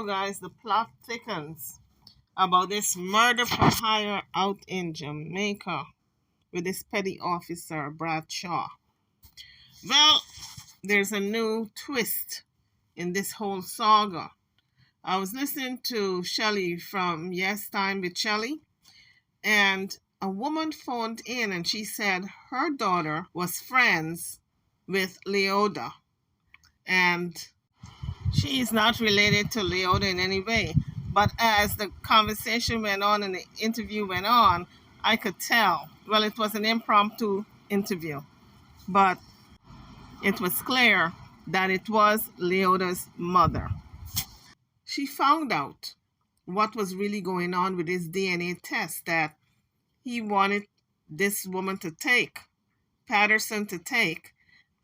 So, guys, the plot thickens about this murder for hire out in Jamaica with this petty officer, Bradshaw. Well, there's a new twist in this whole saga. I was listening to Shelley from Yes Time with Shelley, and a woman phoned in and she said her daughter was friends with Leoda, and she is not related to Leoda in any way. But as the conversation went on and the interview went on, I could tell. Well, it was an impromptu interview, but it was clear that it was Leoda's mother. She found out what was really going on with his DNA test that he wanted this woman to take, Patterson to take.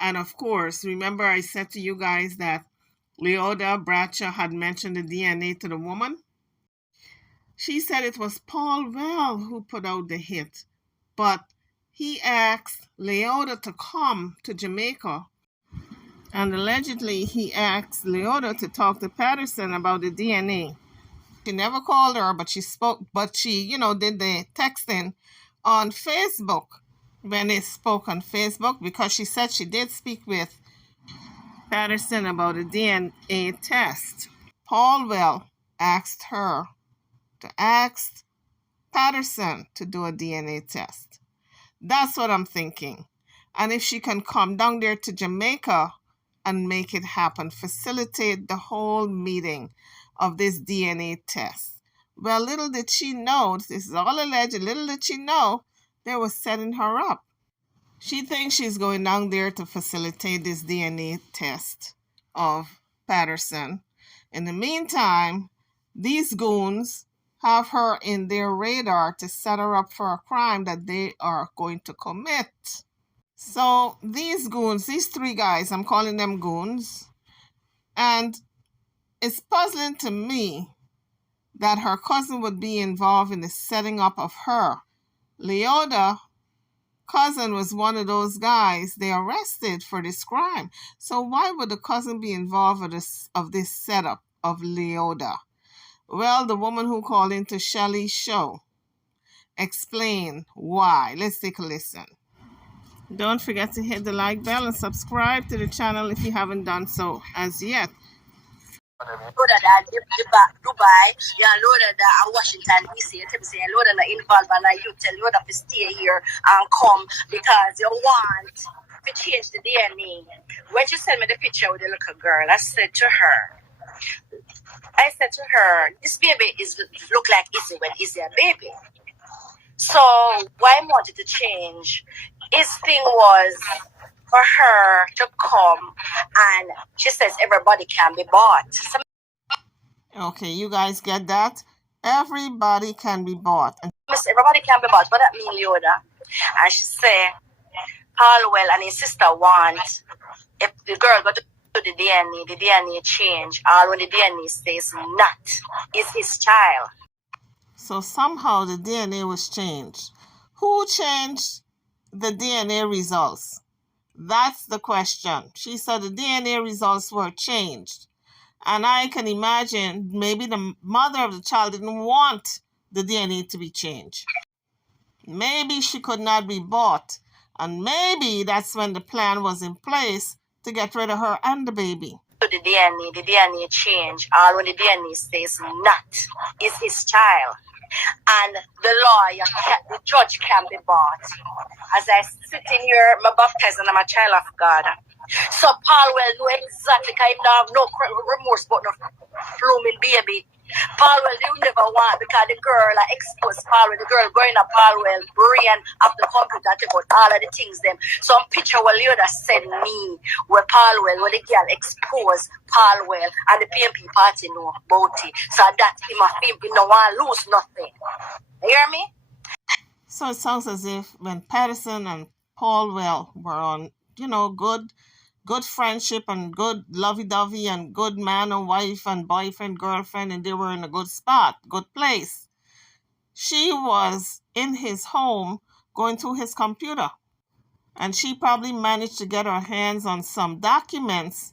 And of course, remember I said to you guys that Leoda Bradshaw had mentioned the DNA to the woman? She said it was Paulwell who put out the hit, but he asked Leoda to come to Jamaica, and allegedly he asked Leoda to talk to Patterson about the DNA. She never called her, but she spoke, did the texting on Facebook when they spoke on Facebook, because she said she did speak with Patterson about a DNA test. Paulwell asked her to ask Patterson to do a DNA test. That's what I'm thinking. And if she can come down there to Jamaica and make it happen, facilitate the whole meeting of this DNA test. Well, little did she know, this is all alleged, little did she know they were setting her up. She thinks she's going down there to facilitate this DNA test of Patterson. In the meantime, these goons have her in their radar to set her up for a crime that they are going to commit. So these goons, these three guys, I'm calling them goons, and it's puzzling to me that her cousin would be involved in the setting up of her. Leoda cousin was one of those guys they arrested for this crime. So why would the cousin be involved with this setup of Leoda? Well, the woman who called into Shelley's show explained why. Let's take a listen. Don't forget to hit the like bell and subscribe to the channel if you haven't done so as yet. Leoda da Dubai, yeah, Leoda da Washington DC, Leoda na involved, and you tell Leoda to stay here and come because you want to change the DNA. When she sent me the picture with the little girl, I said to her, this baby look like Izzy when Izzy a baby. So why I wanted to change? His thing was for her to come, and she says everybody can be bought. Okay, you guys get that? Everybody can be bought. Everybody can be bought. What that mean, Leoda? And she said, Paulwell and his sister want, if the girl got to the DNA change, or when the DNA says not, is his child. So somehow the DNA was changed. Who changed the DNA results? That's the question. She said the DNA results were changed. And I can imagine maybe the mother of the child didn't want the DNA to be changed. Maybe she could not be bought. And maybe that's when the plan was in place to get rid of her and the baby. The DNA change, or when the DNA says not, is his child. And the lawyer, the judge can be bought. As I sit in here, I'm baptized and I'm a child of God. So Paulwell know exactly, because he have no remorse but no blooming baby. Paulwell, you never want, because the girl are exposed Paulwell, the girl going to Paulwell, brain of the computer, take out all of the things them. Some picture what Leoda sent me, where Paulwell, where the girl exposed Paulwell, and the PMP party know about it. So that him a feel he no want lose nothing. You hear me? So it sounds as if when Patterson and Paulwell were on, good friendship and good lovey-dovey and good man and wife and boyfriend, girlfriend, and they were in a good spot, good place. She was in his home going through his computer, and she probably managed to get her hands on some documents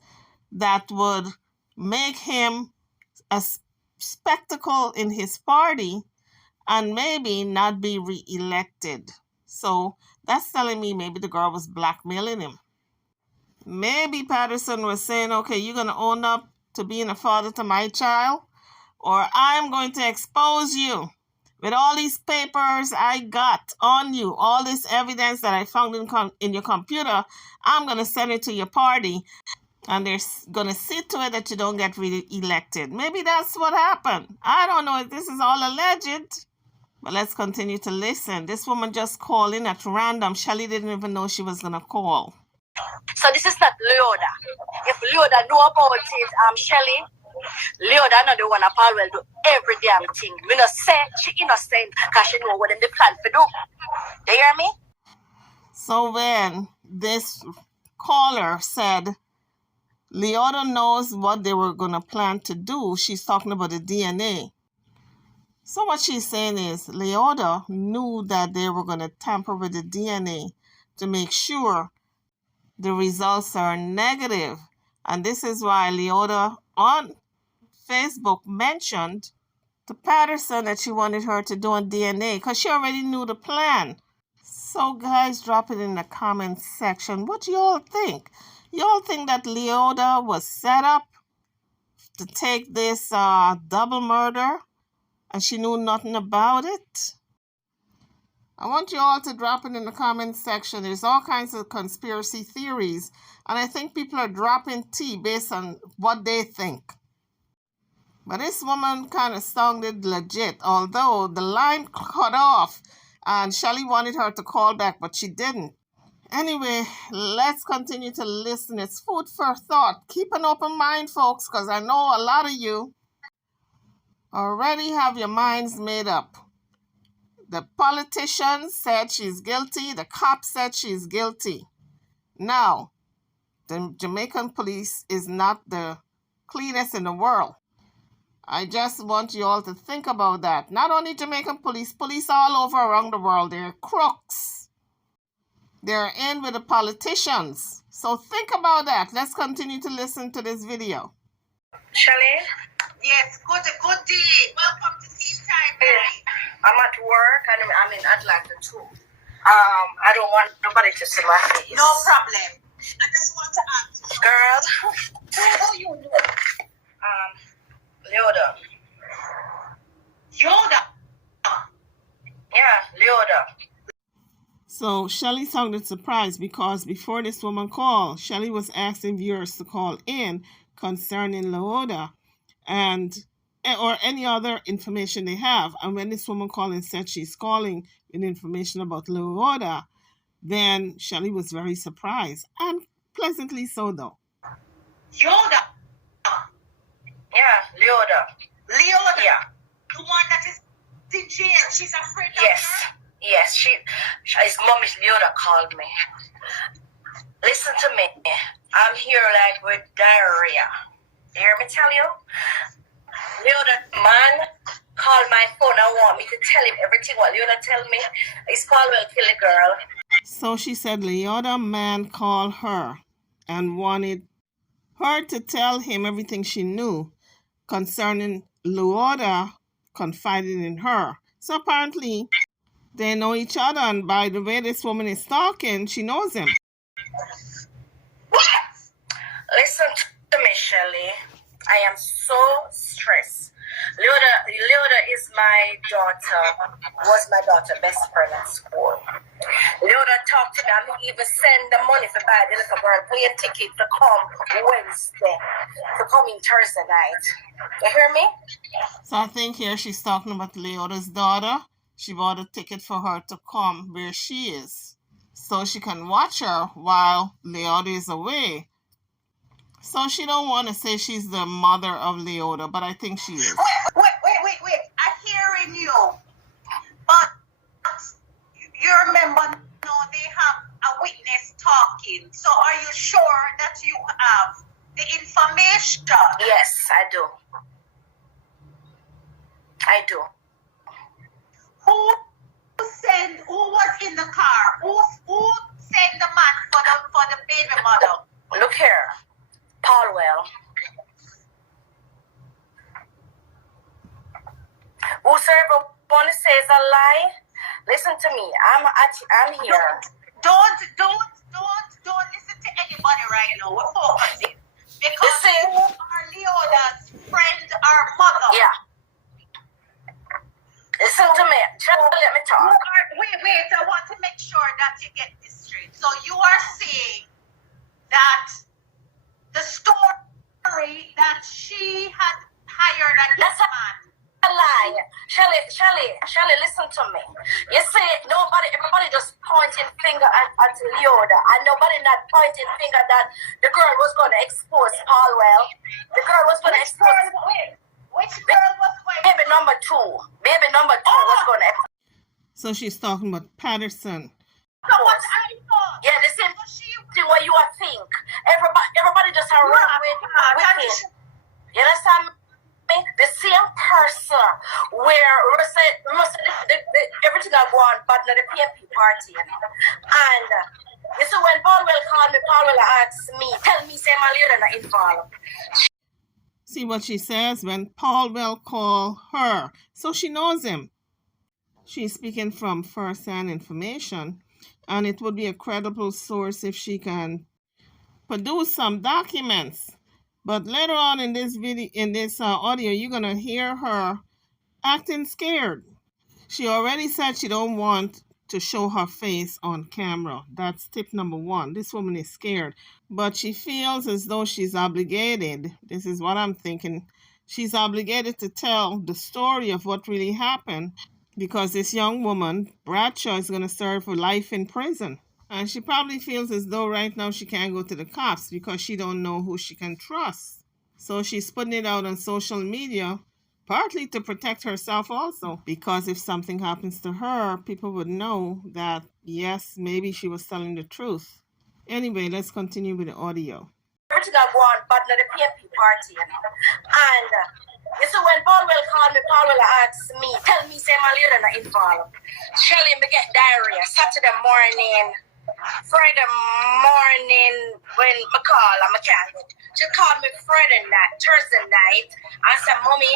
that would make him a spectacle in his party and maybe not be re-elected. So that's telling me maybe the girl was blackmailing him. Maybe Patterson was saying, okay, you're going to own up to being a father to my child, or I'm going to expose you with all these papers I got on you, all this evidence that I found in your computer. I'm going to send it to your party, and they're going to see to it that you don't get re-elected. Maybe that's what happened. I don't know if this is all alleged, but let's continue to listen. This woman just called in at random. Shelly didn't even know she was going to call. So this is not Leoda. If Leoda know about it, Shelly, Leoda not the one that Paulwell do every damn thing. Me not say she innocent because she know what them they plan to do. You hear me? So when this caller said Leoda knows what they were going to plan to do, she's talking about the DNA. So what she's saying is Leoda knew that they were going to tamper with the DNA to make sure the results are negative. And this is why Leoda on Facebook mentioned to Patterson that she wanted her to do a DNA because she already knew the plan. So guys, drop it in the comments section. What do y'all think? Y'all think that Leoda was set up to take this double murder and she knew nothing about it? I want you all to drop it in the comments section. There's all kinds of conspiracy theories, and I think people are dropping tea based on what they think. But this woman kind of sounded legit, although the line cut off and Shelly wanted her to call back, but she didn't. Anyway, let's continue to listen. It's food for thought. Keep an open mind, folks, because I know a lot of you already have your minds made up. The politician said she's guilty. The cop said she's guilty. Now, the Jamaican police is not the cleanest in the world. I just want you all to think about that. Not only Jamaican police all over around the world, they're crooks. They're in with the politicians. So think about that. Let's continue to listen to this video. Shelly? Yes, good day. Welcome to Tea Time. I'm at work and I'm in Atlanta too. I don't want nobody to see my face. No problem. I just want to ask you. Girl. Who you know? Leoda. Yoda. Yeah, Leoda. So Shelly sounded surprised because before this woman called, Shelly was asking viewers to call in concerning Leoda or any other information they have. And when this woman called and said she's calling with information about Leoda, then Shelly was very surprised, and pleasantly so though. Yoda. Yeah, Leoda. Leoda. Yeah. The one that is in jail. She's afraid of Yes. her. Yes, his mom is Leoda called me. Listen to me. I'm here like with diarrhea. You hear me tell you? Leoda man called my phone and want me to tell him everything what Leoda tell me. It's Paulwell kill the girl. So she said Leoda man called her and wanted her to tell him everything she knew concerning Leoda confiding in her. So apparently they know each other, and by the way this woman is talking, she knows him. Listen to me, Shelly. I am so stressed. Leoda is my daughter, was my daughter's best friend at school. Leoda talked to me and even send the money to buy the little girl plane ticket to come Wednesday, to come in Thursday night. You hear me? So I think here she's talking about Leoda's daughter. She bought a ticket for her to come where she is so she can watch her while Leoda is away. So she don't want to say she's the mother of Leoda, but I think she is. Wait. I'm hearing you. But you remember, no, they have a witness talking. So are you sure that you have the information? Yes, I do. I do. Who was in the car? Who sent the man for the baby mother? Look here, Paulwell. Whosoever one says a lie, listen to me. I'm here. Don't listen to anybody right now. We're focusing. Because you are Leoda's friend, our mother. Yeah. Listen to me. Just let me talk. Wait. I want to make sure that you get this straight. So you are saying that the story that she had hired a man. A lie. Shelley, listen to me. You see, everybody just pointing finger at Leoda, and nobody not pointing finger that the girl was going to expose Paulwell. The girl was going to expose. Which girl was going? Baby number two. Was going to. So she's talking about Patterson. So what I thought? Yeah, the same thing what you think. Everybody just run with it. You understand me? The same person where everything I go on, but not the PMP party, you know. And you see, when Paulwell called me, Paulwell asked me, tell me, say my leader not involved. See what she says? When Paulwell called her, so she knows him. She's speaking from first-hand information, and it would be a credible source if she can produce some documents. But later on in this video, in this audio, you're gonna hear her acting scared. She already said she don't want to show her face on camera. That's tip number one. This woman is scared, but she feels as though she's obligated. This is what I'm thinking. She's obligated to tell the story of what really happened, because this young woman, Bradshaw, is gonna serve for life in prison. And she probably feels as though right now she can't go to the cops because she don't know who she can trust. So she's putting it out on social media, partly to protect herself also. Because if something happens to her, people would know that, yes, maybe she was telling the truth. Anyway, let's continue with the audio. Everything I go on, but not the PMP party, you know. And you see, when Paulwell called me, Paulwell asked me, tell me, say my leader not involved. Shelley, me get diarrhea Saturday morning. Friday morning when I call, I'm a candidate. She called me Friday night, Thursday night. I said, Mommy,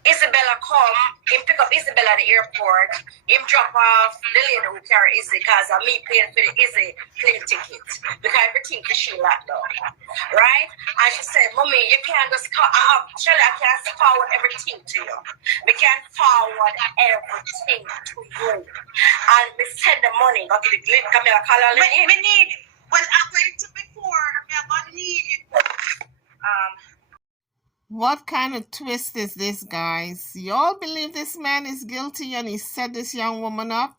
Isabella come, him pick up Isabella at the airport, him drop off the lady who carry Izzy because of me paying for the Izzy plane ticket because everything for she locked down. Right? And she said, Mommy, you can't just call, Shelley, I can't forward everything to you. We can't forward everything to you. And we send the money, go to the glitch, come here, call her. We need it. Well, I went to before, yeah, but need it. What kind of twist is this, guys? Y'all believe this man is guilty and he set this young woman up?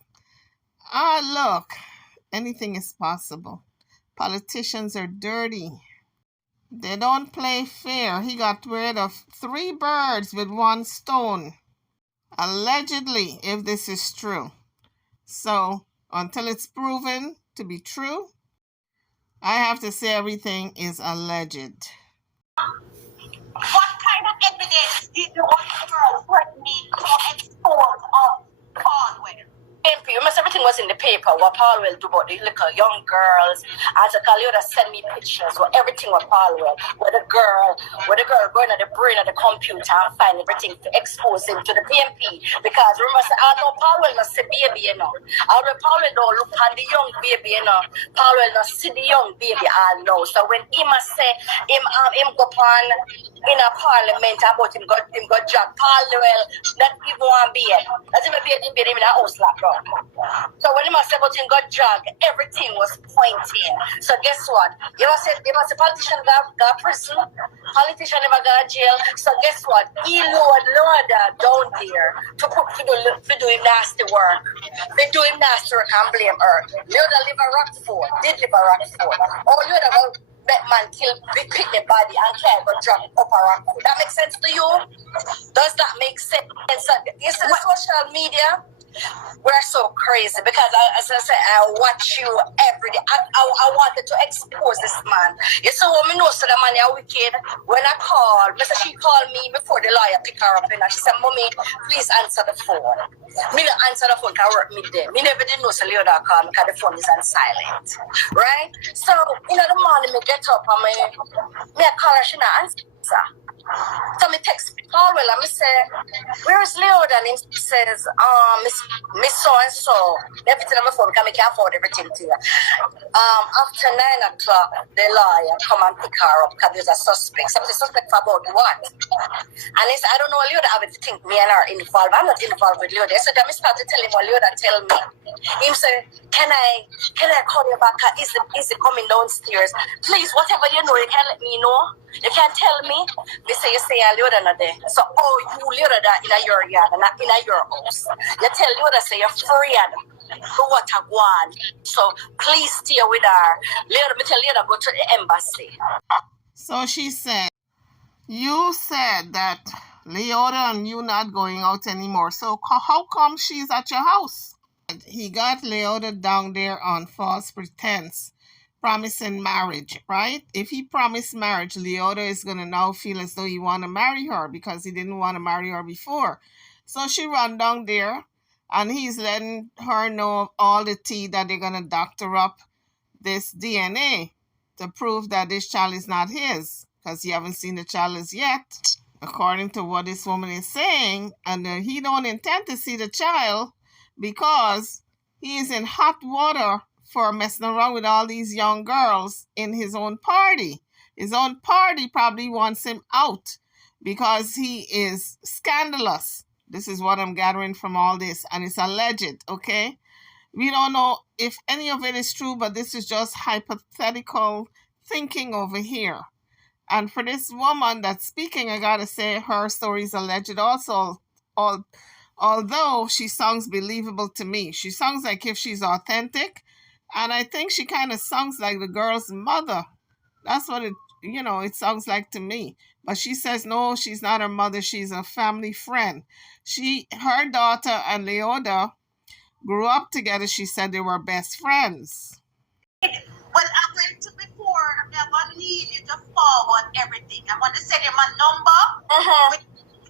Look, anything is possible. Politicians are dirty. They don't play fair. He got rid of 3 birds with 1 stone. Allegedly, if this is true. So, until it's proven to be true, I have to say everything is alleged. What kind of evidence did the one girl threatening to expose of Paulwell? MP, almost everything was in the paper. What Paulwell do about the little young girls. As a Leoda send me pictures. What everything with Paulwell. With the girl going at the brain of the computer and find everything to expose him to the PMP. Because remember, I know Paulwell not see baby, you know. Although Paulwell don't look at the young baby, you know. Paulwell not see the young baby, I know. So when him say him go on in a parliament about him got job, Paulwell not even one beard. That's even beard him in a house like that. So when he must say about him got drug, everything was pointing. So guess what? You must say politician got prison, politician never got jail. So guess what? He Leoda down there to do him nasty work. They do him nasty work and blame her. Leoda live a Rockford, did live a Rockford. Oh, Leoda will that man kill big the body and can't go drop up a Rockford. That makes sense to you? Does that make sense? You see the social media? We're so crazy because as I said, I watch you every day. I wanted to expose this man. You see what me know, so the man is wicked. When I called, she called me before the lawyer pick her up and she said, Mommy, please answer the phone. Me not answer the phone because I work midday. Me never did know so Leoda call me because the phone is on silent. Right? So, the morning me get up and me call her, she not answer. So me text Paulwell and me say, where's Leoda? And he says, Miss so-and-so. Everything on my phone because I can't afford everything to you. After 9 o'clock, the lawyer come and pick her up because there's a suspect. So I say, suspect for about what? And he said, I don't know what Leoda have to think me and her involved. I'm not involved with Leoda. So then I started telling him what Leoda tell me. He said, can I call you back? Is it coming downstairs? Please, whatever you know, you can let me know. You can tell me. They say you say Leoda not there. So you Leoda that in your yard, not in your house. You tell Leoda say you're free for what I want. So please stay with her. Leoda, me tell Leoda go to the embassy. So she said, you said that Leoda and you not going out anymore. So how come she's at your house? He got Leoda down there on false pretense, promising marriage, right? If he promised marriage, Leoda is going to now feel as though he want to marry her because he didn't want to marry her before. So she run down there and he's letting her know all the tea that they're going to doctor up this DNA to prove that this child is not his because he haven't seen the child as yet, according to what this woman is saying. And he don't intend to see the child because he is in hot water for messing around with all these young girls in his own party. His own party probably wants him out because he is scandalous. This is what I'm gathering from all this, and it's alleged, okay? We don't know if any of it is true, but this is just hypothetical thinking over here. And for this woman that's speaking, I gotta say her story is alleged also. Although she sounds believable to me. She sounds like if she's authentic. And I think she kind of sounds like the girl's mother. That's what it sounds like to me. But she says, no, she's not her mother. She's a family friend. Her daughter and Leoda grew up together. She said they were best friends. But I went to before, I'm going to need you to forward everything. I'm going to send you my number.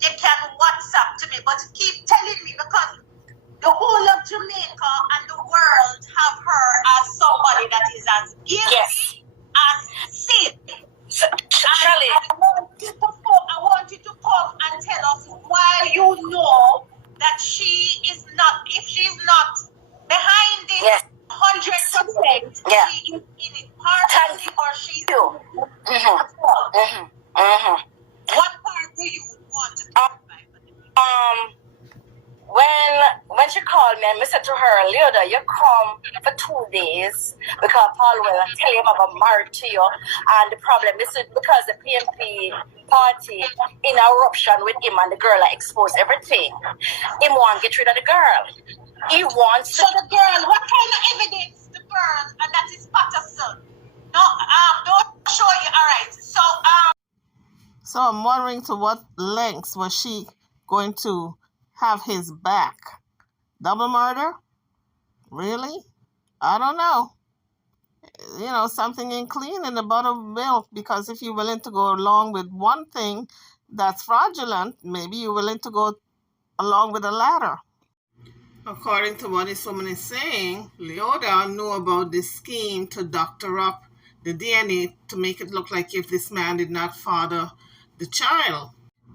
You can WhatsApp to me, but keep telling me because the whole of Jamaica and the world have her as somebody that is as guilty as sin. Charlie, I want you to come and tell us why you know that she is not, if she's not behind it 100%, she is in it partly or she's What part do you want to clarify for me? When she called me and I said to her, Leoda, you come for 2 days because Paulwell tell him about married to you, and the problem is because the PNP party in eruption with him and the girl exposed everything. He want to get rid of the girl. He wants So the girl, what kind of evidence the girl, and that is Patterson? No, don't show you. All right. So I'm wondering to what lengths was she going to have his back? Double murder? Really? I don't know. Something ain't clean in the buttermilk, because if you're willing to go along with one thing that's fraudulent, maybe you're willing to go along with the latter. According to what this woman is saying, Leoda knew about this scheme to doctor up the DNA to make it look like if this man did not father the child.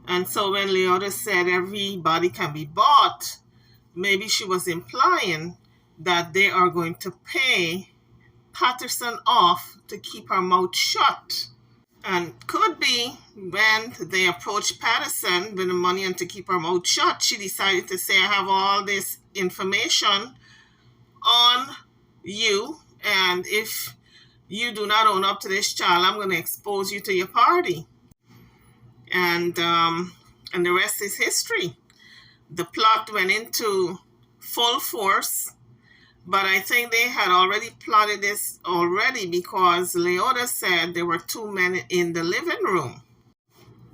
And so when Leoda said everybody can be bought, maybe she was implying that they are going to pay Patterson off to keep her mouth shut. And could be when they approached Patterson with the money and to keep her mouth shut, she decided to say, I have all this information on you, and if you do not own up to this child, I'm going to expose you to your party. And the rest is history. The plot went into full force, but I think they had already plotted this already because Leoda said there were 2 men in the living room.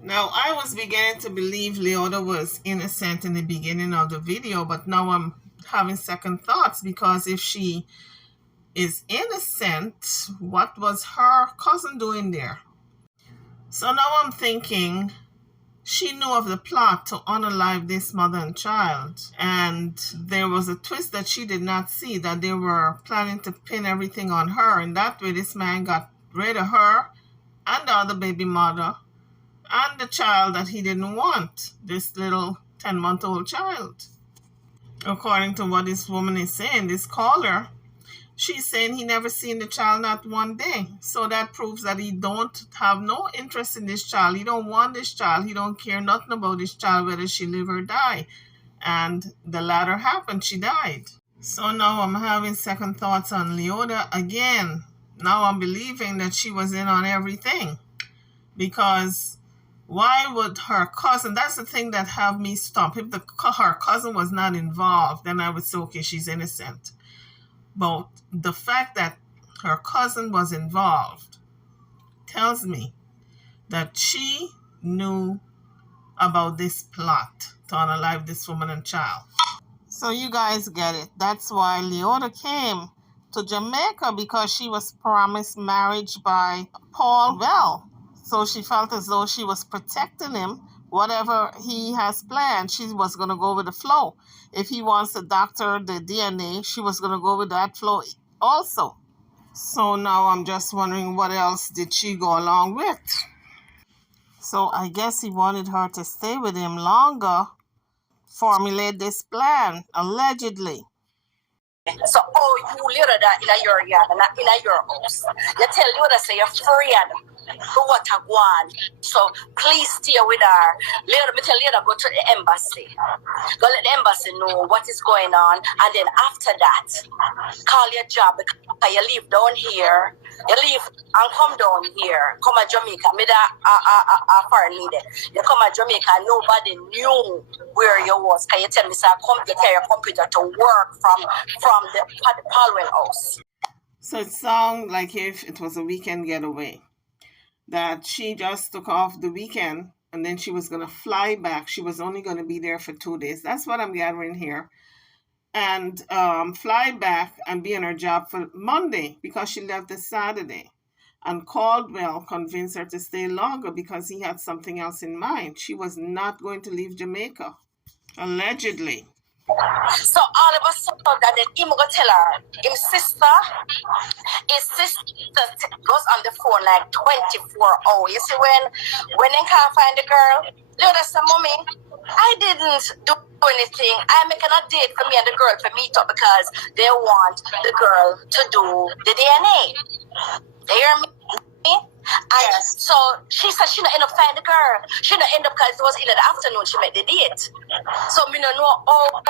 Now, I was beginning to believe Leoda was innocent in the beginning of the video, but now I'm having second thoughts, because if she is innocent, what was her cousin doing there? So now I'm thinking she knew of the plot to unalive this mother and child, and there was a twist that she did not see, that they were planning to pin everything on her, and that way this man got rid of her and the other baby mother and the child that he didn't want, this little 10-month-old child. According to what this woman is saying, this caller, she's saying he never seen the child not one day. So that proves that he don't have no interest in this child. He don't want this child. He don't care nothing about this child, whether she live or die. And the latter happened. She died. So now I'm having second thoughts on Leoda again. Now I'm believing that she was in on everything. Because why would her cousin, that's the thing that have me stop. If her cousin was not involved, then I would say, okay, she's innocent. But the fact that her cousin was involved tells me that she knew about this plot to unalive this woman and child. So you guys get it. That's why Leoda came to Jamaica, because she was promised marriage by Paulwell. So she felt as though she was protecting him. Whatever he has planned, she was going to go with the flow. If he wants to doctor the DNA, she was going to go with that flow also. So now I'm just wondering, what else did she go along with? So I guess he wanted her to stay with him longer, formulate this plan, allegedly. So, oh, you later that in your yard and not in your house. You tell you that say you're afraid for what I want. So please stay with her. Later, me tell you to go to the embassy. Go let the embassy know what is going on, and then after that, call your job, because you live down here. You leave and come down here. Come to Jamaica. Me that a foreign lady. You come to Jamaica and nobody knew where you was. Can you tell me, sir, come to carry your computer to work from the Paulwell house? So it sounds like if it was a weekend getaway, that she just took off the weekend and then she was going to fly back. She was only going to be there for 2 days. That's what I'm gathering here. And fly back and be on her job for Monday, because she left this Saturday. And Caldwell convinced her to stay longer because he had something else in mind. She was not going to leave Jamaica, allegedly. So all of a sudden, that then him go tell her, his sister goes on the phone like 24 hours. You see, when they can't find the girl, Leoda said, Mommy, I didn't do anything. I'm making a date for me and the girl to meet up because they want the girl to do the DNA. They hear me? And Yes. so she said she not end up find the girl. She not end up, because it was in the afternoon she made the date. So me don't know how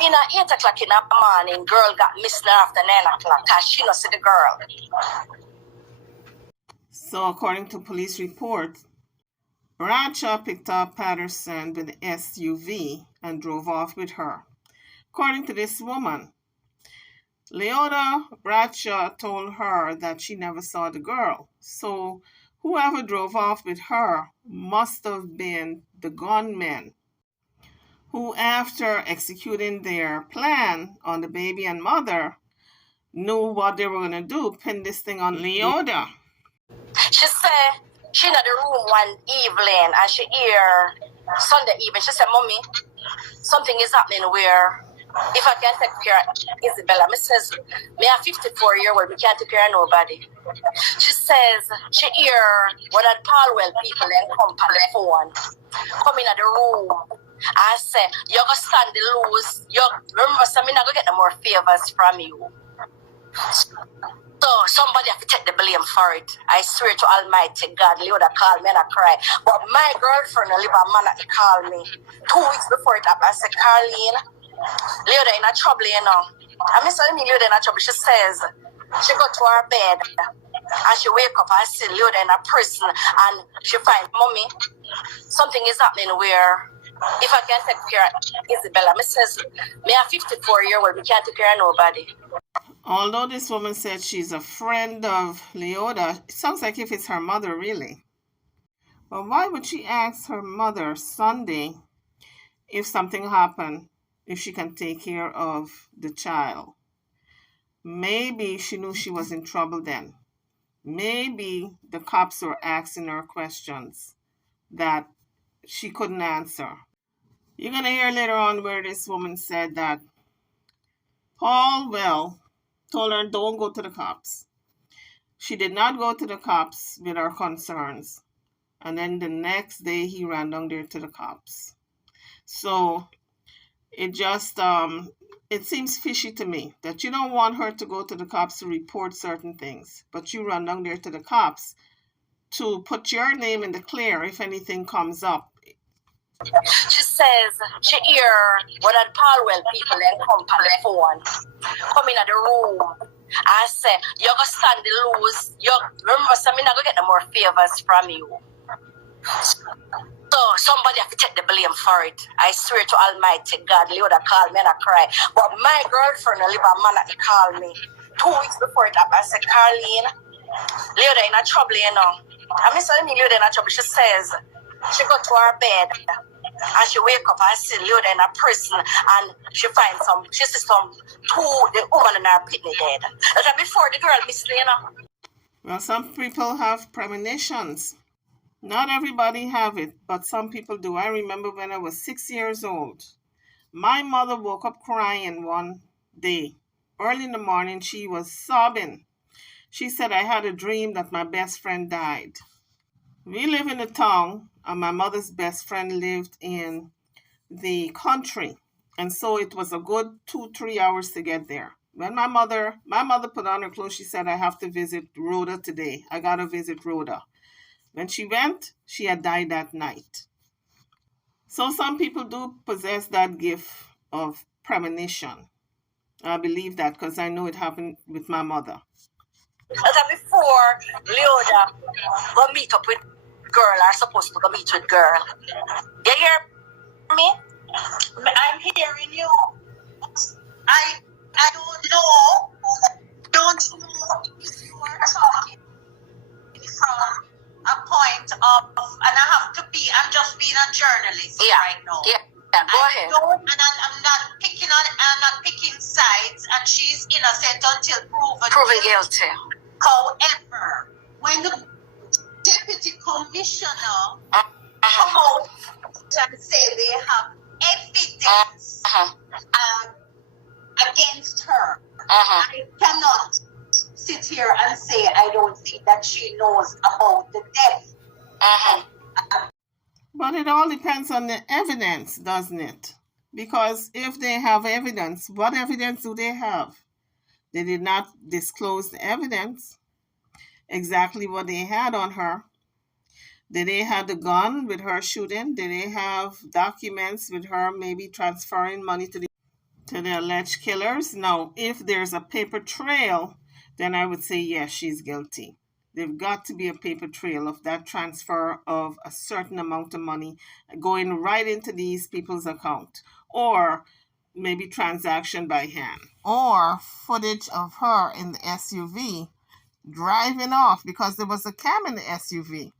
in 8 o'clock in the morning girl got missing after 9 o'clock because she not see the girl. So according to police report, Bradshaw picked up Patterson with the SUV and drove off with her. According to this woman, Leoda Bradshaw told her that she never saw the girl. So whoever drove off with her must have been the gunmen, who, after executing their plan on the baby and mother, knew what they were going to do, pin this thing on Leoda. She said she in the room one evening and she hear Sunday evening. She said, Mommy, something is happening where if I can take care of Isabella, me says, me a 54-year-old, we can't take care of nobody. She says she hear one of the Paulwell people and come on the phone, come in the room and say, you're going to stand the lose. You remember, so I'm not going to get no more favors from you. So somebody have to take the blame for it. I swear to Almighty God, Leoda called me and I cry. But my girlfriend, a live a man, he called me 2 weeks before it happened. I said, Carlene, Leoda in a trouble, you know. I miss telling me Leoda in a trouble. She says she go to her bed and she wake up and see Leoda in a prison and she find, Mommy, something is happening where if I can take care of Isabella, me says, me a 54-year-old, we can't take care of nobody. Although this woman said she's a friend of Leoda, it sounds like if it's her mother, really. But why would she ask her mother Sunday if something happened, if she can take care of the child? Maybe she knew she was in trouble then. Maybe the cops were asking her questions that she couldn't answer. You're going to hear later on where this woman said that Paulwell told her, don't go to the cops. She did not go to the cops with her concerns. And then the next day he ran down there to the cops. So it just it seems fishy to me that you don't want her to go to the cops to report certain things, but you run down there to the cops to put your name in the clear if anything comes up. She says she hear one of the Paulwell people then come on the phone, come in the room and say, you're going to stand the lose. You remember, so I'm not going to get no more favors from you. So somebody have to take the blame for it. I swear to Almighty God, Leoda called me and I cry. But my girlfriend, a live man, he called me 2 weeks before it happened. I said, Carlene, Leoda in a trouble, you know. I miss telling me Leoda in a trouble. She says she go to her bed and she wake up and see Leoda in a prison and she finds she sees the woman in her pitney dead. That's before the girl missed, you know. Well, some people have premonitions. Not everybody have it, but some people do. I remember when I was 6 years old, my mother woke up crying one day. Early in the morning, she was sobbing. She said, I had a dream that my best friend died. We live in a town, and my mother's best friend lived in the country. And so it was a good 2-3 hours to get there. When my mother put on her clothes, she said, I have to visit Rhoda today. I got to visit Rhoda. When she went, she had died that night. So some people do possess that gift of premonition. I believe that because I know it happened with my mother. That's before Leoda go meet up with girl are supposed to go meet with girl. You hear me? I'm hearing you. I don't know. Don't know if you are talking from a point of, and I have to be, I'm just being a journalist right now. Yeah. Go ahead. And I'm not picking sides, and she's innocent until proven guilty. However, when the deputy commissioner come out and say they have evidence against her, I cannot sit here and say I don't think that she knows about the death. But it all depends on the evidence, doesn't it? Because if they have evidence, what evidence do they have? They did not disclose the evidence, exactly what they had on her. Did they have the gun with her shooting? Did they have documents with her maybe transferring money to the alleged killers? No. If there's a paper trail, then I would say yes, she's guilty. There've got to be a paper trail of that transfer of a certain amount of money going right into these people's account, or maybe transaction by hand, or footage of her in the SUV driving off, because there was a cam in the SUV.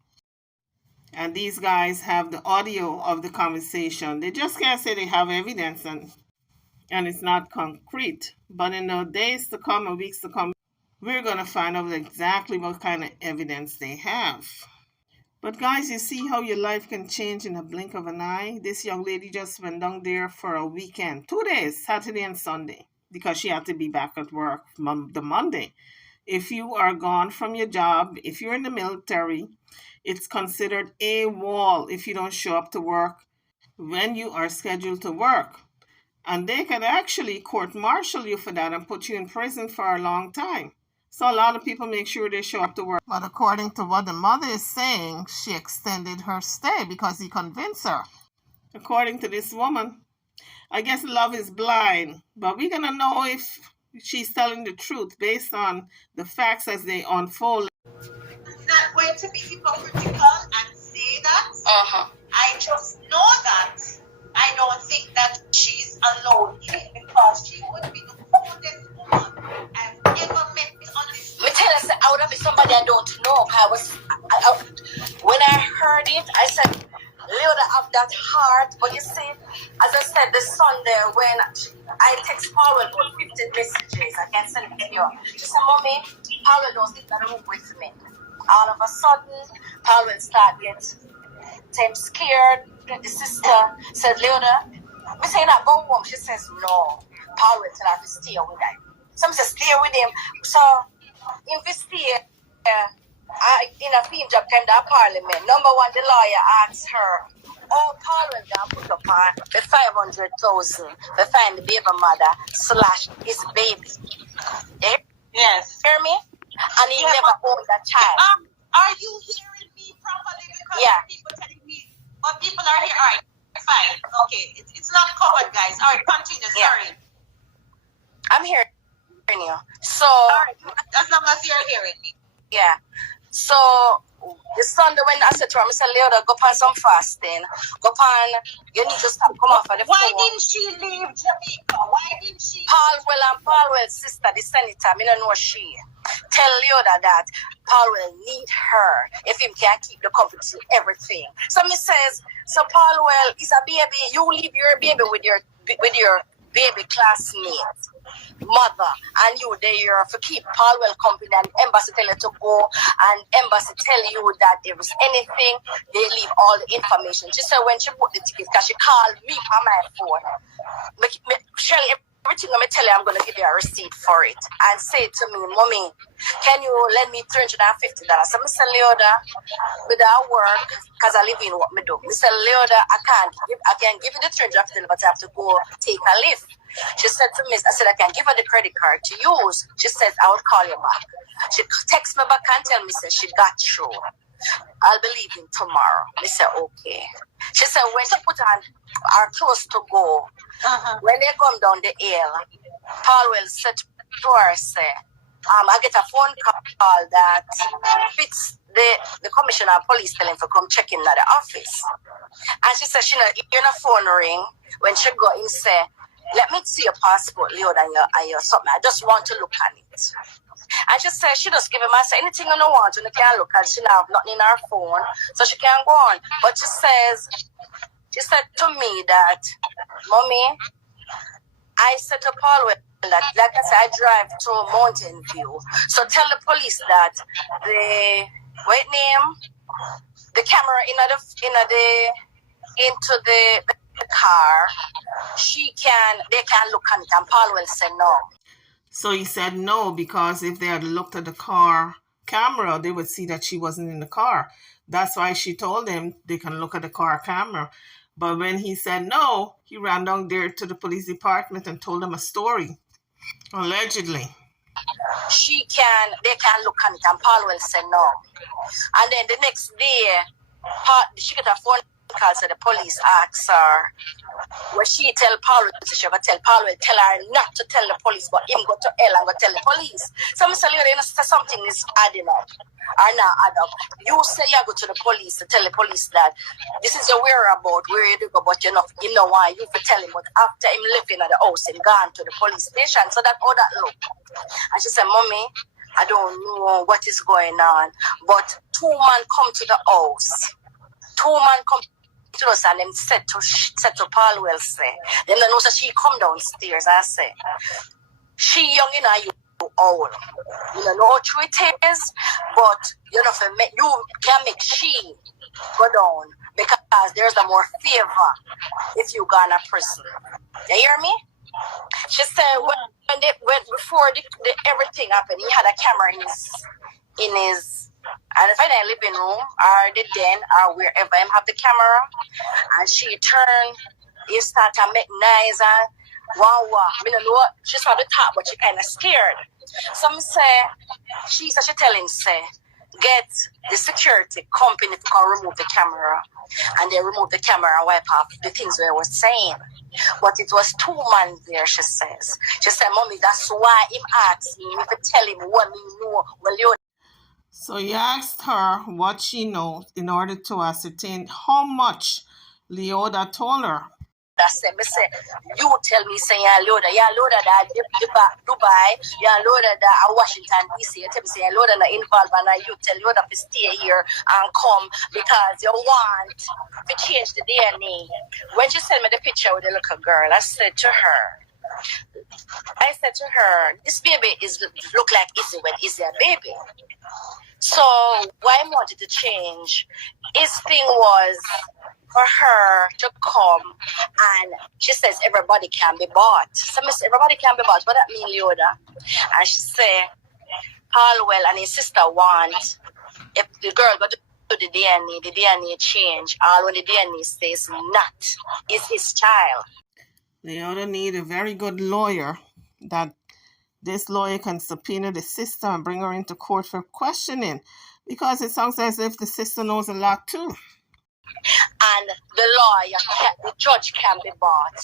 And these guys have the audio of the conversation. They just can't say they have evidence and it's not concrete. But in the days to come or weeks to come, we're going to find out exactly what kind of evidence they have. But guys, you see how your life can change in a blink of an eye? This young lady just went down there for a weekend, 2 days, Saturday and Sunday, because she had to be back at work the Monday. If you are gone from your job, if you're in the military, it's considered AWOL if you don't show up to work when you are scheduled to work. And they can actually court-martial you for that and put you in prison for a long time. So a lot of people make sure they show up to work. But according to what the mother is saying, she extended her stay because he convinced her. According to this woman, I guess love is blind. But we're going to know if she's telling the truth based on the facts as they unfold. I'm not going to be hypocritical and say that. I just know that I don't think that she's alone in it, because she would be the coldest woman I've ever met on this. Me tell us, I would have been somebody I don't know. When I heard it, I said, Leoda have that heart. But you see, as I said, the Sunday when I text Paulwell about 15 messages, I can send it to you. She said, Mommy, Paulwell don't sit in the room with me. All of a sudden, Paulwell started getting scared. The sister said, Leoda, me saying that go home. She says, no. Paulwell tell her to stay with him. Some say stay with him. So, if we stay, in a field job kind of parliament. Number one, the lawyer asks her, oh, Paulwell gonna put up the 500,000 to find the baby mother / his baby. You Yes. hear me? And he never owned that child. Are you hearing me properly? Because people telling me, but people are here. All right, fine. Okay, it's not covered, guys. All right, continue. Sorry. I'm hearing you. So, as long as you're hearing me. Yeah. So the Sunday when I said to her, I said, Leoda, go on some fasting. Go on, you need to stop come off of the phone. Why didn't she leave Jamaica? Why didn't she? Paulwell and Paulwell's sister, the senator, I don't know she. Tell Leoda that Paulwell need her if him can keep the company everything. So me says, so Paulwell is a baby, you leave your baby with your baby classmate, mother, and you there for keep Paulwell company, and embassy tell you to go, and embassy tell you that there is anything, they leave all the information. She said when she booked the ticket, because she called me on my phone, Shelly, everything I'm tell you, I'm going to give you a receipt for it, and say to me, Mommy, can you lend me $350? So Mr. Leoda, without work, because I live in what me do. Mr. Leoda, I can give you the $350, but I have to go take a lift. She said to me, I said, I can give her the credit card to use. She says, I will call you back. She texts me back and tell me, says she got through. I'll be leaving tomorrow. I said, okay. She said, when she put on our clothes to go, when they come down the hill, Paulwell said to her, say, I get a phone call that fits the commissioner of police telling for come check in at the office. And she said, she not hear the phone ring. When she go in, say, let me see your passport, Leoda, and your something. I just want to look at it. And she said, she just give him, I say, anything you don't want, you can look at. She don't have nothing in her phone, so she can't go on. But she said to me that, Mommy, I said to Paulwell that, like I said, I drive to Mountain View. So tell the police that the camera into the car, they can look at it. And Paulwell said no. So he said no, because if they had looked at the car camera, they would see that she wasn't in the car. That's why she told him they can look at the car camera. But when he said no, he ran down there to the police department and told them a story, allegedly. They can look at it, and Paulwell said no. And then the next day, she got a phone call, so the police asked her, when she tell Paulwell, she go tell Paulwell, tell her not to tell the police, but him go to hell and go tell the police. So Mr. Leoda, you know, something is adding up, or not add up. You say you go to the police to tell the police that this is your whereabout, where you go, but you know why you to tell him. But after him living at the house, him gone to the police station. So that all that look. And she said, Mommy, I don't know what is going on, but 2 men come to the house. 2 men come to us, and them said to Paulwell, say, them know that she come downstairs and say, she young enough, you old. You don't know how true it is, but you can make she go down, because there's a more favor if you go in a prison. You hear me? She said before the everything happened, he had a camera in his and if I in the living room or the den or wherever him have the camera, and she start to make noise and wow. I don't know what she's from the top, but she kinda scared. Some say she tell him, say, get the security company to come remove the camera, and they remove the camera and wipe off the things we were saying. But it was 2 men there, she says. She said, Mommy, that's why him asked me to tell him what me know. Well, you. So he asked her what she knows in order to ascertain how much Leoda told her. I say, you tell me, say, Leoda that Dubai, Leoda that Washington, D.C. You tell me, say, Leoda that involved, and you tell Leoda to stay here and come because you want to change the DNA. When she sent me the picture with the little girl, I said to her, this baby look like Izzy when Izzy a baby. So why I wanted to change, his thing was for her to come, and she says everybody can be bought. So I said, everybody can be bought. What that mean, Leoda? And she said, Paulwell and his sister want if the girl got to the DNA change. All when the DNA says not is his child. Leoda need a very good lawyer that this lawyer can subpoena the sister and bring her into court for questioning, because it sounds as if the sister knows a lot too. And the judge can be bought.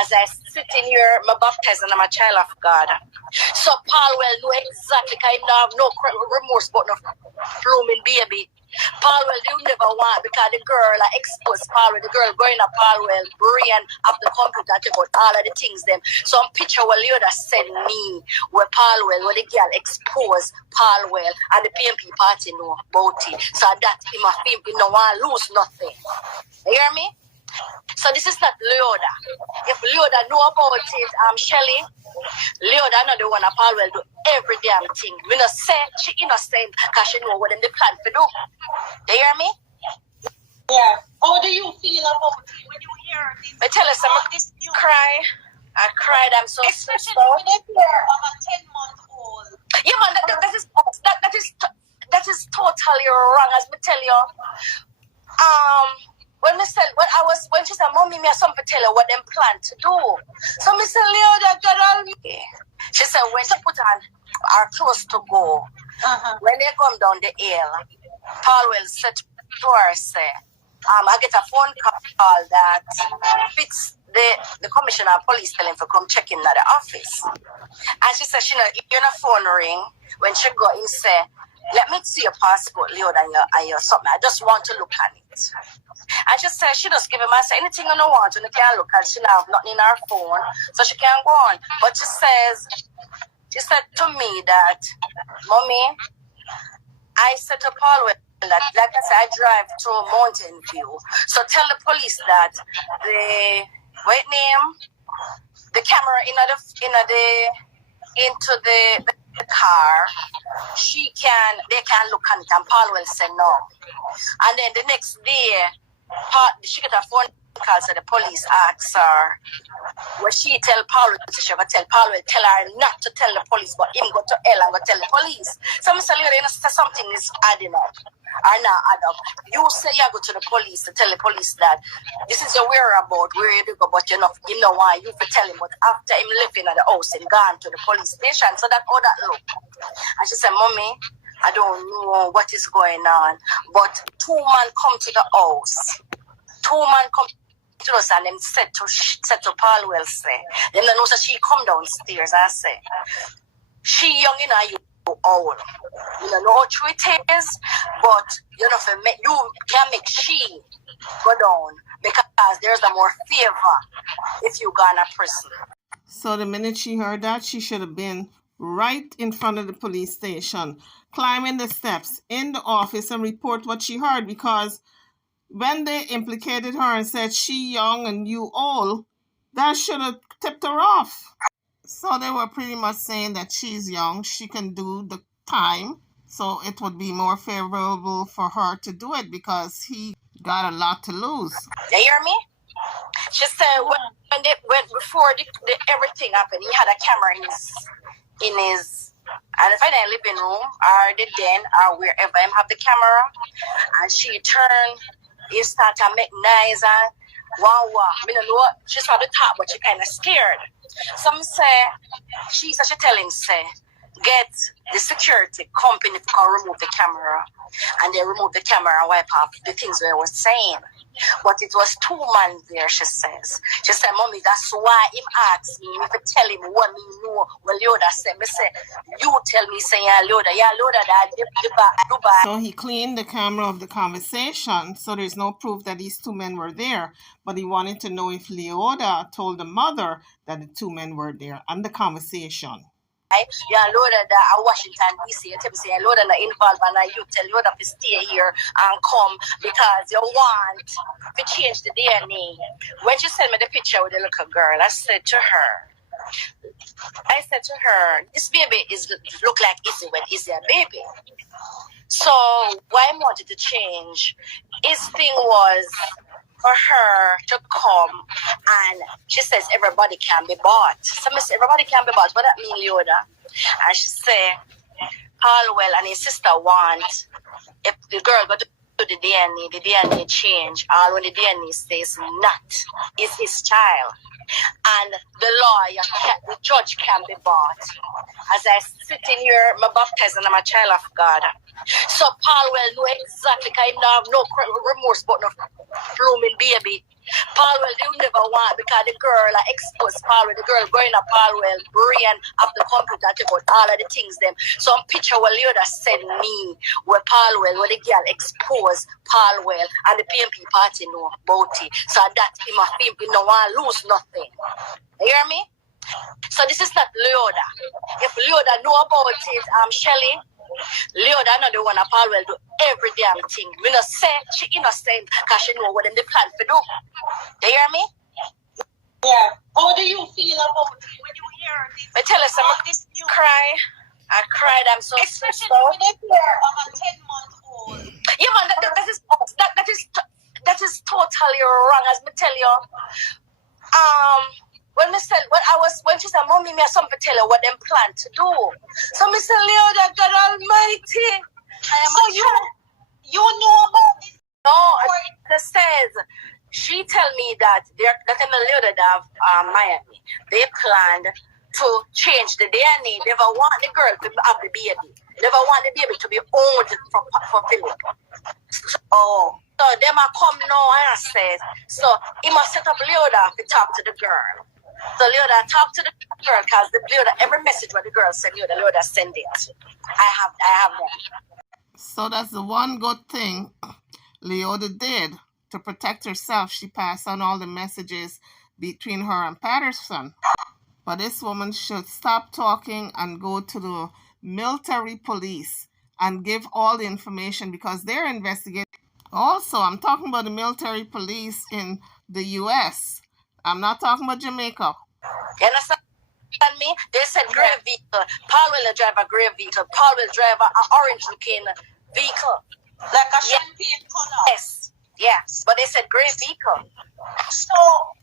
As I sit in here, I'm baptized and I'm a child of God. So Paulwell know exactly, because he have no remorse but no blooming baby. Paulwell, you never want, because the girl exposed Paulwell, the girl going to Paulwell, brain of the computer, about all of the things them. Some picture what Leoda sent me, where Paulwell, where the girl exposed Paulwell, and the PMP party know about it. So that him a film, he no want lose nothing. You hear me? So this is not Leoda. If Leoda know about it, Shelly, Leoda not the one that Paulwell do every damn thing. We not say she innocent because she know what them they plan to do. You hear me? Yeah. How do you feel about it when you hear this? I tell us, I cry. I cried. I'm so especially stressed out. when they hear of a 10-month-old. Yeah, man, that is totally wrong. As me tell you, when she said, "Mommy, me have something to tell you what them plan to do." So me say, "Leoda, God Almighty." She said when she put on her clothes to go, when they come down the hill, Paulwell said to her, say, I get a phone call that fits the commissioner of police telling for come check in at the office. And she said, you're a phone ring. When she go in, say, let me see your passport, Leoda, and your something. I just want to look at it. And she said, she just give him, I say, anything you don't want, and you can't look at. She don't have nothing in her phone, so she can't go on. But she said to me that, Mommy, I said to Paulwell that, like I said, I drive to Mountain View. So tell the police that the camera into the car, they can look at it, and Paulwell said no. And then the next day, she got a phone call, so the police asked her, where she tell Paulwell, she ever tell Paulwell, tell her not to tell the police, but him go to hell and go tell the police. So I said, you know, something is adding up. Or not add up. You say you go to the police to tell the police that this is your whereabout, where you go, but you know why you for tell him. But after him living at the house, him gone to the police station. So that all that look. And she said, Mommy, I don't know what is going on, but 2 men come to the house. 2 men come to us and them said to Paulwell, say, then they know that she come downstairs and say, she young in you old. You don't know how true it is, but you can make she go down because there's a more favor if you go in a prison. So the minute she heard that, she should have been right in front of the police station, climbing the steps in the office and report what she heard, because when they implicated her and said she young and you old, that should have tipped her off. So they were pretty much saying that she's young, she can do the time, so it would be more favorable for her to do it because he got a lot to lose. You hear me? She said before the everything happened, he had a camera in his and if I didn't living room or the den or wherever him have the camera, and she turned, he start to make noise and wow. I don't know, she's from the top, but she kind of scared. Some say, she tell him, say, get the security company to come remove the camera. And they remove the camera and wipe off the things we were saying. But it was 2 men there, she says. She said, Mommy, that's why him asked me if I tell him what me know. Well, Leoda said, me say, you tell me, say, yeah, Leoda, that Dubai. So he cleaned the camera of the conversation, so there's no proof that these 2 men were there. But he wanted to know if Leoda told the mother that the 2 men were there and the conversation. Yeah, Leoda that Washington DC, you tell me say Leoda not involved, and you tell Leoda to stay here and come because you want to change the DNA. When she sent me the picture with the little girl, I said to her, this baby look like Izzy when Izzy a baby. So why I wanted to change, his thing was for her to come, and she says everybody can be bought. So I said, everybody can be bought. What that mean, Leoda? And she said, Paulwell and his sister want, if the girl go to the DNA change, all when the DNA says not, is his child. And the lawyer, the judge can be bought. As I sit in here, I'm baptized and I'm a child of God. So Paulwell know exactly, because he have no remorse but no blooming baby. Paulwell, you never want, because the girl are exposed Paulwell, the girl going to Paulwell, brain of the computer, take out all of the things them. Some picture where Leoda send me, where Paulwell, where the girl exposed Paulwell, and the PMP party know about it. So that him a film, he no want lose nothing. You hear me? So this is not Leoda. If Leoda know about it, Shelly, Leoda not the one Paulwell do every damn thing. We not say she innocent because she know what them they plan to do. You hear me? Yeah. How do you feel about it when you hear this? I tell you something, this news? I cried, I'm so Especially when they hear of a 10-month-old. Yeah, man, that is totally wrong. As me tell you, when she said, "Mommy, me have something to tell you what them plan to do." So me say, "Leoda, God Almighty, So you know about this? No, it says she tell me that that in the Leoda of Miami, they planned to change the DNA. They never want the girl to have the baby. They never want the baby to be owned for Philip. So them a come now and says, so he must set up Leoda to talk to the girl. So Leoda talk to the girl because the Leoda, every message when the girl send Leoda send it. I have that. So that's the one good thing Leoda did to protect herself. She passed on all the messages between her and Patterson. But this woman should stop talking and go to the military police and give all the information, because they're investigating. Also, I'm talking about the military police in the U.S. I'm not talking about Jamaica. You understand me? They said gray vehicle. Paulwell drive a gray vehicle. Paulwell drive an orange-looking vehicle. Like a champagne color? Yes. Yes. But they said gray vehicle. So,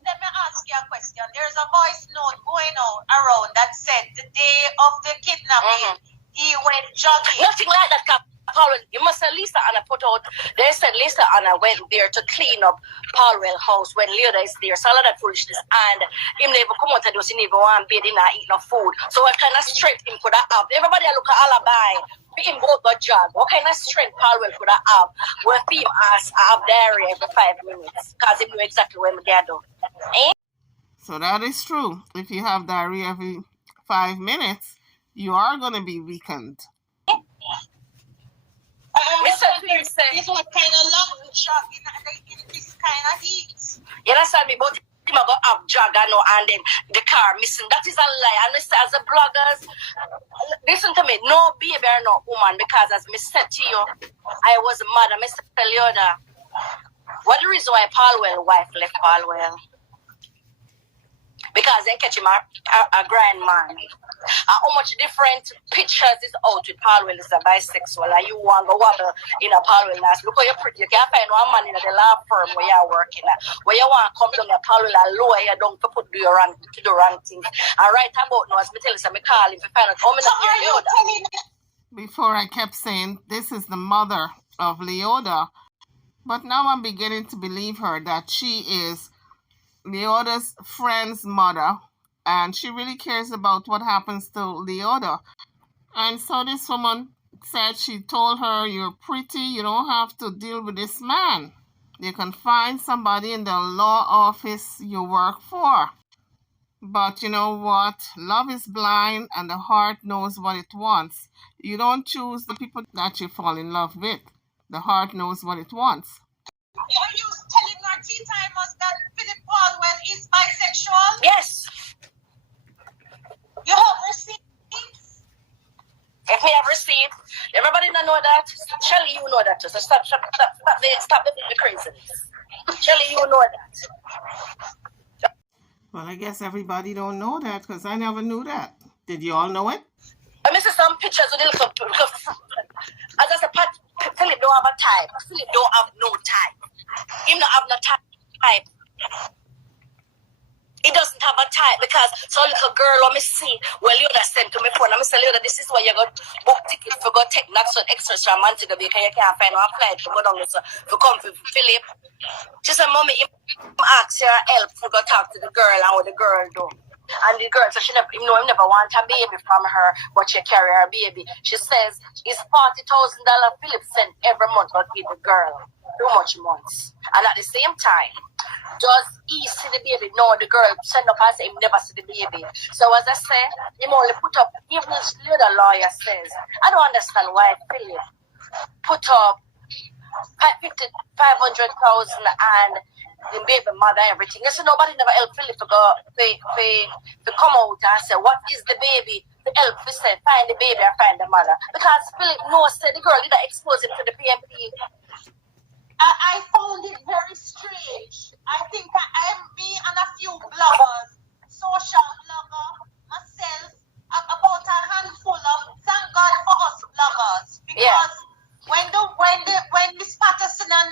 let me ask you a question. There's a voice note going out around that said the day of the kidnapping, he went jogging. Nothing like that, Paulwell. You must say Lisa Anna put out. They said Lisa Anna went there to clean up Paulwell house when Leoda is there. So all of that foolishness. And him never come out and do, he never want bed, he not eat no food. So what kind of strength him could have? Everybody look at alibi. Him go to jog. What kind of strength Paulwell could have when him ask, I have diarrhea every 5 minutes? Because he knew exactly where my dad do. So that is true. If you have diarrhea every 5 minutes, you are going to be weakened. This was kind of long shot in this kind of heat. You understand me? But him go have jog and then the car missing. That is a lie. And as the bloggers, listen to me. No baby or no woman, because as me said to you, I was mad. I said to Leoda, what the reason why Paulwell wife left Paulwell? Because they catch him a grand man. How much different pictures is out with Paulwell is a bisexual, and you want to go wobble in a Paulwell last. Look how you're pretty. You can't find one man in the law firm where you're working at. Where you want to come down to Paulwell and lower you down to put the wrong things. And right about now, as me tell you, so me call him to find out how many Leoda. Before I kept saying this is the mother of Leoda, but now I'm beginning to believe her that she is Leoda's friend's mother, and she really cares about what happens to Leoda. And so this woman said she told her, you're pretty, you don't have to deal with this man. You can find somebody in the law office you work for. But you know what? Love is blind and the heart knows what it wants. You don't choose the people that you fall in love with. The heart knows what it wants. Are you telling our tea timers that Philip Paulwell is bisexual? Yes. You have receipts? If me have received, everybody don't know that. Shelly, you know that too. So stop the craziness. Shelly, you know that. Well, I guess everybody don't know that, because I never knew that. Did you all know it? I see some pictures with the little as I said, Philip don't have a type. Philip don't have no type. Him not have no type. It doesn't have a type because some little girl let me see. Well, Leoda sent to me phone. I'm saying, Leoda, this is why you got book ticket for go take Knoxville extra from Montego because you can't find one flight to go down there for come for Philip. She said, Mommy, ask your help to go talk to the girl and what the girl do. And the girl, so she never, you know, he never want a baby from her, but she carry her baby. She says it's $40,000 Philip sent every month to give the girl. Too much months. And at the same time, does he see the baby? No, the girl send up and say he never see the baby. So as I say, he only put up, even the other lawyer says, I don't understand why Philip put up 500,000 and the baby mother and everything. You see, nobody never help Philip to go to come out and say, what is the baby? The help we say, find the baby and find the mother. Because Philip knows that the girl did not expose him to the PMP. I found it very strange. I think me and a few bloggers, social blogger, myself, about a handful of, thank God for us bloggers, because when Miss Patterson and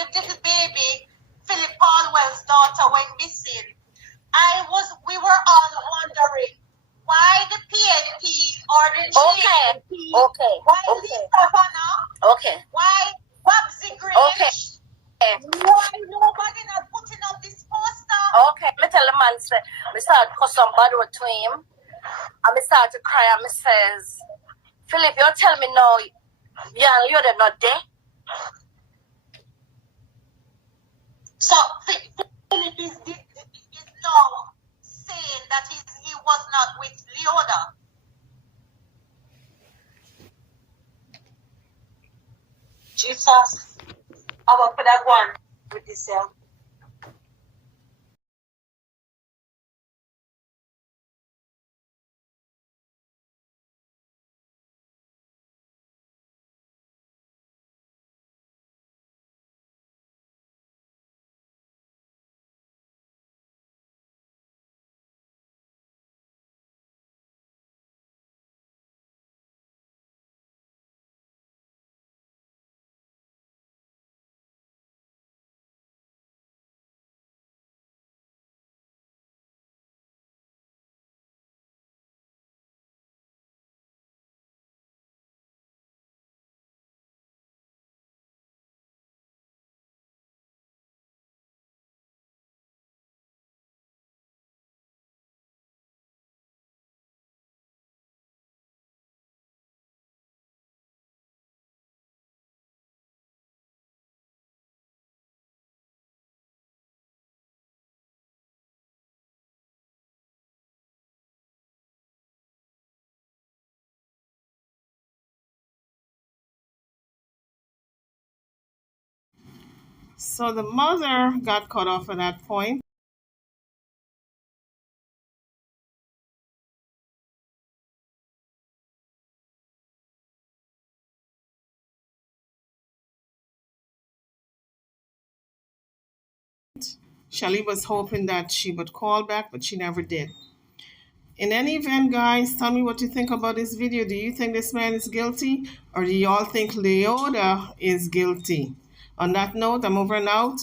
the little baby, Philip Paulwell's daughter, went missing, we were all wondering why the PNP or the GNP, why Lisa Vanna, why Babsy Grace, why nobody not putting up this poster? Okay, me tell the man say, me start cuss somebody to him, and me start to cry, and me says, Philip, you tell me now, you're not there. So Philip is now saying that he was not with Leoda. Jesus, I will put that one with this. So the mother got cut off at that point. Shelly was hoping that she would call back, but she never did. In any event, guys, tell me what you think about this video. Do you think this man is guilty, or do y'all think Leoda is guilty? On that note, I'm over and out.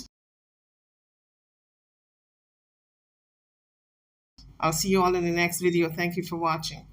I'll see you all in the next video. Thank you for watching.